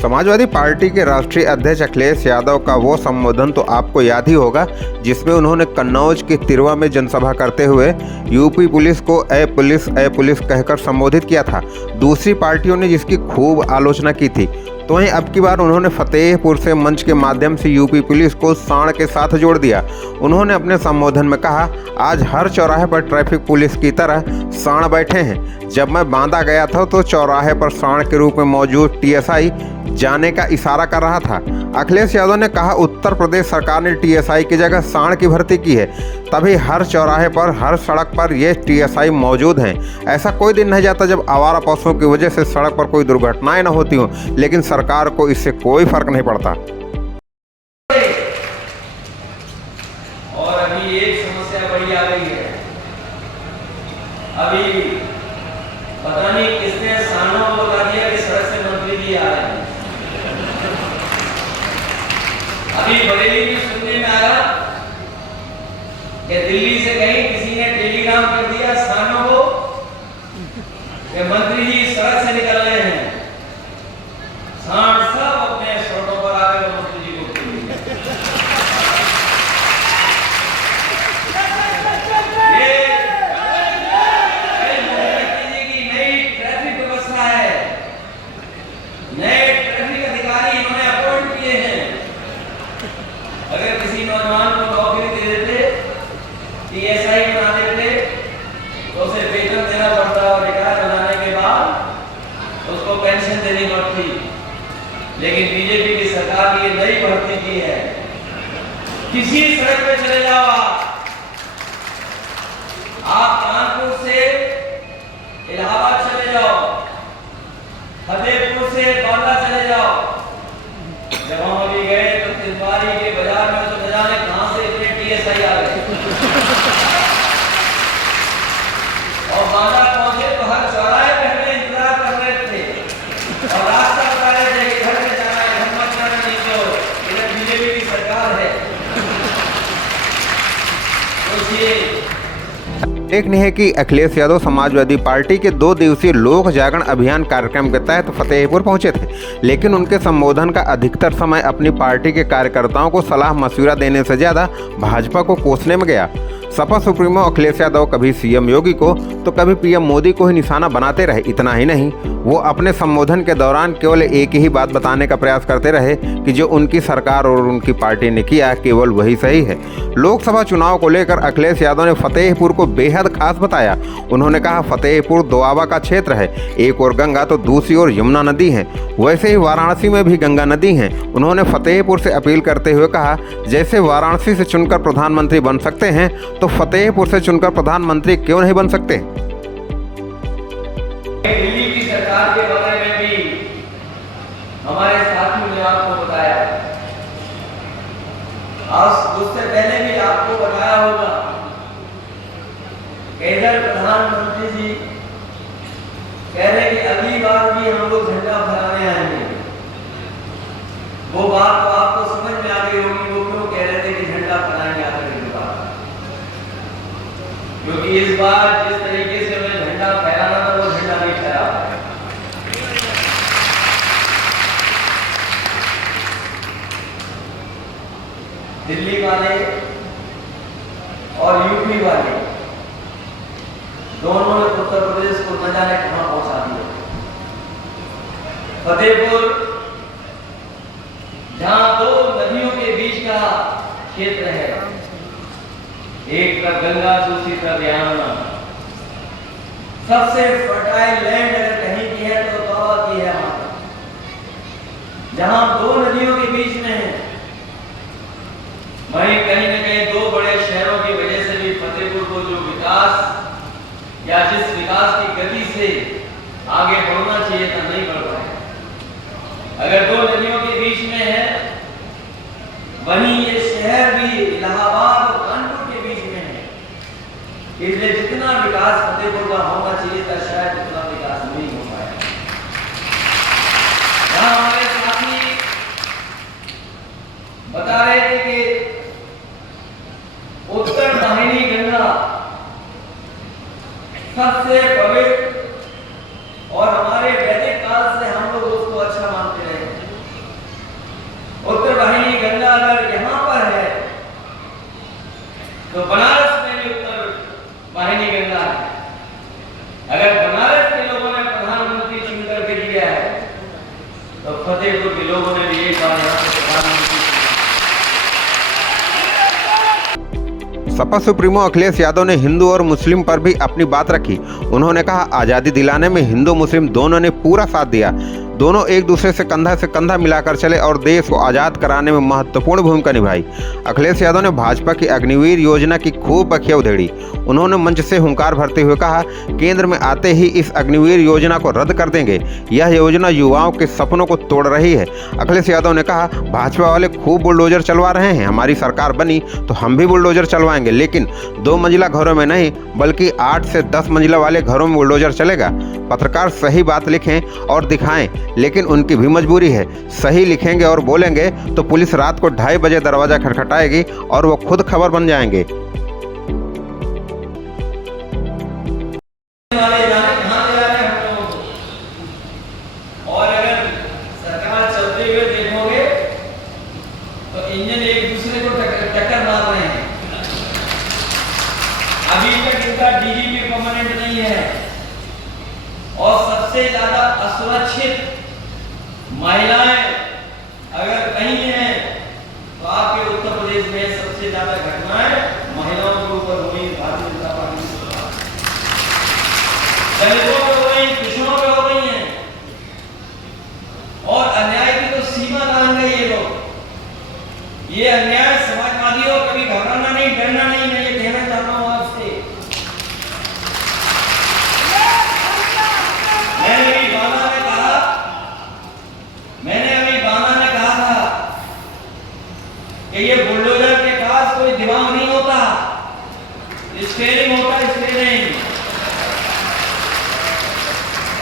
Samajwadi party के राष्ट्रीय अध्यक्ष अखिलेश यादव का वो संबोधन तो आपको याद ही होगा, जिसमें उन्होंने कन्नौज के तिरवा में जनसभा करते हुए यूपी पुलिस को ए पुलिस कहकर संबोधित किया था। दूसरी पार्टियों ने जिसकी खूब आलोचना की थी, तो वहीं अब की बार उन्होंने फतेहपुर से मंच के माध्यम से यूपी पुलिस को सांड के साथ जोड़ दिया। उन्होंने अपने संबोधन में कहा, आज हर चौराहे पर ट्रैफिक पुलिस की तरह सांड बैठे हैं। जब मैं बांधा गया था तो चौराहे पर सांड के रूप में मौजूद टीएसआई जाने का इशारा कर रहा था। अखिलेश यादव ने कहा, उत्तर प्रदेश सरकार ने टीएसआई की जगह सांड की भर्ती की है, तभी हर चौराहे पर हर सड़क पर ये टीएसआई मौजूद हैं। ऐसा कोई दिन नहीं जाता जब आवारा पशुओं की वजह से सड़क पर कोई दुर्घटनाएं न होती हों, लेकिन सरकार को इससे कोई फर्क नहीं पड़ता। और अभी एक समस्या बड़ी आ गई है। अभी पता नहीं किसने सांडों को बता दिया कि सड़क से मंत्री जी आ रहे हैं। अभी बरेली में सुनने में आया कि दिल्ली से कहीं किसी ने टेलीग्राम कर दिया सांडों को कि मंत्री जी सड़क से निकल रहे हैं। सांड सब अपने सड़कों पर आ गए मंत्री जी को। ये की नई ट्रैफिक व्यवस्था है, नए ट्रैफिक अधिकारी इन्होंने अपॉइंट किए हैं। अगर किसी नौजवान को नौकरी दे देते, टीएसआई बना देते, तो उसे वेतन देना पड़ता और रिटायर बनाने के बाद उसको पेंशन देनी पड़ती। लेकिन बीजेपी की सरकार ने नई भर्ती की है। किसी सड़क पे चले जाओ, आप कानपुर से इलाहाबाद चले जाओ, फतेहपुर से बांदा चले जाओ, जब हम अभी गए तो तिलवारी के बाजार में तो न जाने कहां से इतने टीएसआई आ गए। और बांदा पहुंचे तो हर चौराहे पे हमें इंतजार कर रहे थे और रास्ता बता रहे थे कि घर में जाना है, घर मत जाना, नहीं तो इधर बीजेपी की सरकार है। देखनी है कि अखिलेश यादव समाजवादी पार्टी के 2 दिवसीय लोक जागरण अभियान कार्यक्रम के तहत फतेहपुर पहुंचे थे, लेकिन उनके संबोधन का अधिकतर समय अपनी पार्टी के कार्यकर्ताओं को सलाह मशविरा देने से ज़्यादा भाजपा को कोसने में गया। सपा सुप्रीमो अखिलेश यादव कभी सीएम योगी को तो कभी पीएम मोदी को ही निशाना बनाते रहे। इतना ही नहीं, वो अपने संबोधन के दौरान केवल एक ही बात बताने का प्रयास करते रहे कि जो उनकी सरकार और उनकी पार्टी ने किया केवल वही सही है। लोकसभा चुनाव को लेकर अखिलेश यादव ने फतेहपुर को बेहद खास बताया। उन्होंने कहा, फतेहपुर दोआबा का क्षेत्र है, एक ओर गंगा तो दूसरी ओर यमुना नदी है, वैसे ही वाराणसी में भी गंगा नदी है। उन्होंने फतेहपुर से अपील करते हुए कहा, जैसे वाराणसी से चुनकर प्रधानमंत्री बन सकते हैं तो फतेहपुर से चुनकर प्रधानमंत्री क्यों नहीं बन सकते। दिल्ली की सरकार के बारे में भी हमारे साथियों ने आपको बताया, आज उससे पहले भी आपको बताया होगा कि इधर प्रधानमंत्री जी कह रहे कि अगली बार भी हम लोग झंडा फहराने आएंगे। वो बात तो आपको समझ में आ गई होगी, वो क्यों कह रहे थे कि झंडा फहराएंगे आखिर की बात, क्योंकि इस बार जिस तरीके से हमें झंडा फहराना था वो झंडा नहीं फहरा। दिल्ली वाले और यूपी वाले दोनों ने उत्तर प्रदेश को न जाने कहां पहुंचा दिया। फतेहपुर जहां 2 नदियों के बीच का क्षेत्र है, एक तरफ गंगा दूसरी तरफ यमुना, सबसे फर्टाइल लैंड अगर कहीं की है तो दोआबा की है। जहां 2 नदियों के बीच में है, वहीं कहीं न कहीं 2 बड़े शहरों की वजह से भी फतेहपुर को जो विकास या जिस विकास की गति से आगे बढ़ना चाहिए था नहीं बढ़ पाए। अगर 2 नदियों के बीच में है, वहीं ये शहर भी इलाहाबाद और कानपुर के बीच में है, इसलिए जितना विकास फतेहपुर का होना चाहिए था शायद उतना विकास नहीं हो पाया। यहाँ हमारे साथी बता रहे थे कि उत्तर दाहिनी गंगा सबसे पवित्र और हमारे वैदिक काल से हम लोग उसको अच्छा मानते रहे। लोगों ने भी एक बार यहाँ पे प्रधानमंत्री सपा सुप्रीमो अखिलेश यादव ने हिंदू और मुस्लिम पर भी अपनी बात रखी। उन्होंने कहा, आज़ादी दिलाने में हिंदू मुस्लिम दोनों ने पूरा साथ दिया। दोनों एक दूसरे से कंधा मिलाकर चले और देश को आज़ाद कराने में महत्वपूर्ण भूमिका निभाई। अखिलेश यादव ने भाजपा की अग्निवीर योजना की खूब बखिया उधेड़ी। उन्होंने मंच से हुंकार भरते हुए कहा, केंद्र में आते ही इस अग्निवीर योजना को रद्द कर देंगे। यह योजना युवाओं के सपनों को तोड़ रही है। अखिलेश यादव ने कहा, भाजपा वाले खूब बुलडोजर चलवा रहे हैं। हमारी सरकार बनी तो हम भी बुलडोजर चलवाएंगे, लेकिन 2 मंजिला घरों में नहीं बल्कि 8 से 10 मंजिला वाले घरों में बुलडोजर चलेगा। पत्रकार सही बात लिखें और दिखाएं, लेकिन उनकी भी मजबूरी है। सही लिखेंगे और बोलेंगे तो पुलिस रात को 2:30 बजे दरवाजा खटखटाएगी और वो खुद खबर बन जाएंगे। वाले जाने कहाँ ले जा रहे हैं हम लोगों को। और अगर सरकार चलते हुए देखोगे तो इंजन एक दूसरे को टक्कर मार रहे हैं। अभी तक इनका डीजीपी परमानेंट नहीं है और सबसे ज्यादा असुरक्षित महिलाएं अगर कहीं हैं तो आपके उत्तर प्रदेश में सबसे ज्यादा घटनाएं महिलाओं के ऊपर हुई। भारतीय जनता पार्टी दलितों पे हो रही, कृष्णों पे हो रही हैं और अन्याय की तो सीमा लांघ गए ये लोग। ये अन्याय समाजवादियों कभी घबराना नहीं, डरना नहीं। मैं ये कहना चाहता हूं आपसे। मैंने अभी बांदा में कहा था कि ये बुलडोजर के पास कोई दिमाग नहीं होता, स्टीयरिंग होता है, स्टीयरिंग।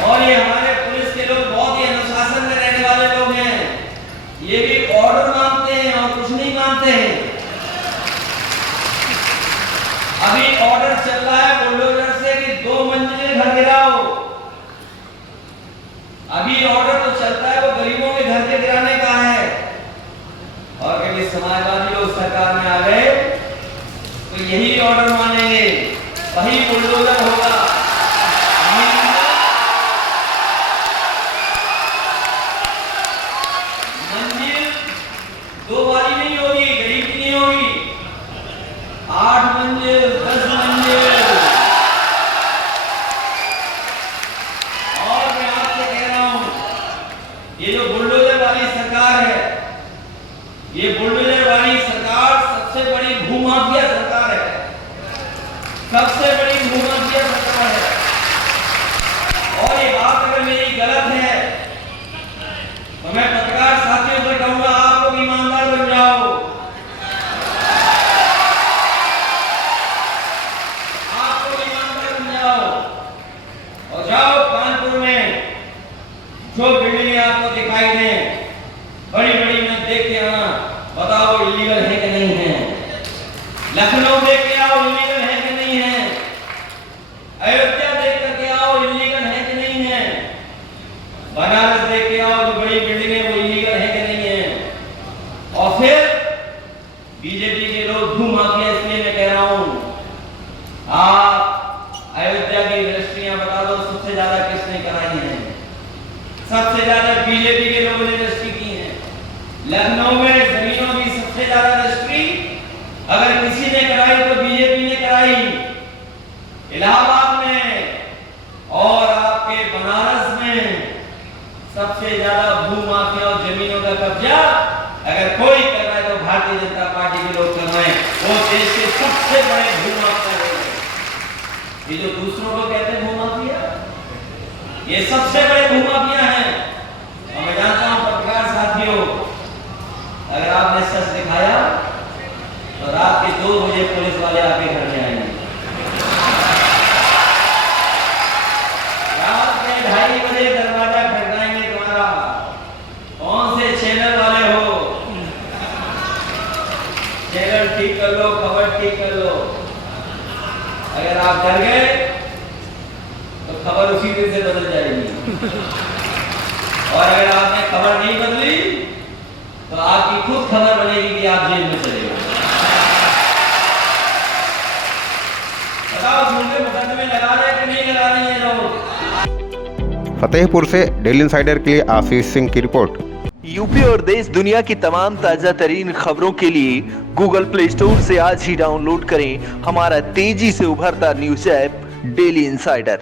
और ये हमारे पुलिस के लोग बहुत ही अनुशासन में रहने वाले लोग हैं। ये भी ऑर्डर मानते हैं और कुछ नहीं मानते हैं। अभी ऑर्डर चल रहा है बुलडोजर से कि 2 मंजिले घर गिराओ। अभी ऑर्डर तो चलता है वो गरीबों के घर के गिराने का है। और कभी समाजवादी लोग सरकार में आ गए तो यही ऑर्डर मानेंगे, वही बुलडोजर होगा। मंजिल 2 वाली नहीं होगी, गरीब की नहीं होगी, 8 मंजिल, 10 मंजिल। और मैं आपसे कह रहा हूं, ये जो बुलडोजर वाली सरकार है, ये बुलडोजर वाली सरकार सबसे बड़ी भूमाफिया सरकार है, सबसे बड़ी भूमाफिया सरकार है। और ये बात अगर मेरी गलत है तो मैं पत्रकार साथियों से कहूंगा, आप लोग ईमानदार बन जाओ, आप लोग ईमानदार बन जाओ और जाओ कानपुर में जो बिल्डिंगें आपको दिखाई दें बड़ी बड़ी, में देख के आना, बताओ इलीगल है कि नहीं है। लखनऊ देख के आओ, इलीगल है कि नहीं है। अयोध्या देख करके आओ, इलीगल है कि नहीं है। बनारस देख के आओ, जो बड़ी बिल्डिंगें वो इलीगल है कि नहीं है। और फिर बीजेपी के लोग भूमाफिया, इसलिए मैं कह रहा हूं, आप अयोध्या की रजिस्ट्रियां बता दो सबसे ज्यादा किसने कराई है। सबसे ज्यादा बीजेपी के लोगों ने रजिस्ट्री की है। लखनऊ में जमीनों की सबसे ज्यादा रजिस्ट्री अगर किसी ने कराई तो बीजेपी ने कराई। इलाहाबाद में और आपके बनारस में सबसे ज्यादा भूमाफिया और जमीनों का कब्जा अगर कोई कर रहा है तो भारतीय जनता पार्टी के लोग कर रहे हैं। वो देश के सबसे बड़े भूमाफिया लोग हैं। ये जो दूसरों को कहते हैं भूमाफिया, ये सबसे बड़े भूमाफिया हैं। और मैं जानता हूं पत्रकार साथियों, अगर आपने सच दिखाया तो रात के 2 बजे पुलिस वाले आपके घर में आएंगे। रात के 2:30 बजे दरवाजा खटखटाएंगे तुम्हारा। कौन से चैनल वाले हो, चैनल ठीक कर लो, खबर ठीक कर लो। अगर आप डर गए तो खबर उसी दिन से बदल जाएगी। और अगर आपने खबर नहीं बदली तो आपकी खुद खबर बनेगी कि आप जेल में चले गए। बताओ, झूठे मुकदमे लगा रहे कि नहीं लगा रहे हैं लोग। फतेहपुर से डेली इंसाइडर के लिए आशीष सिंह की रिपोर्ट। यूपी और देश दुनिया की तमाम ताजा तरीन खबरों के लिए गूगल प्ले स्टोर से आज ही डाउनलोड करें हमारा तेजी से उभरता न्यूज ऐप डेली इंसाइडर।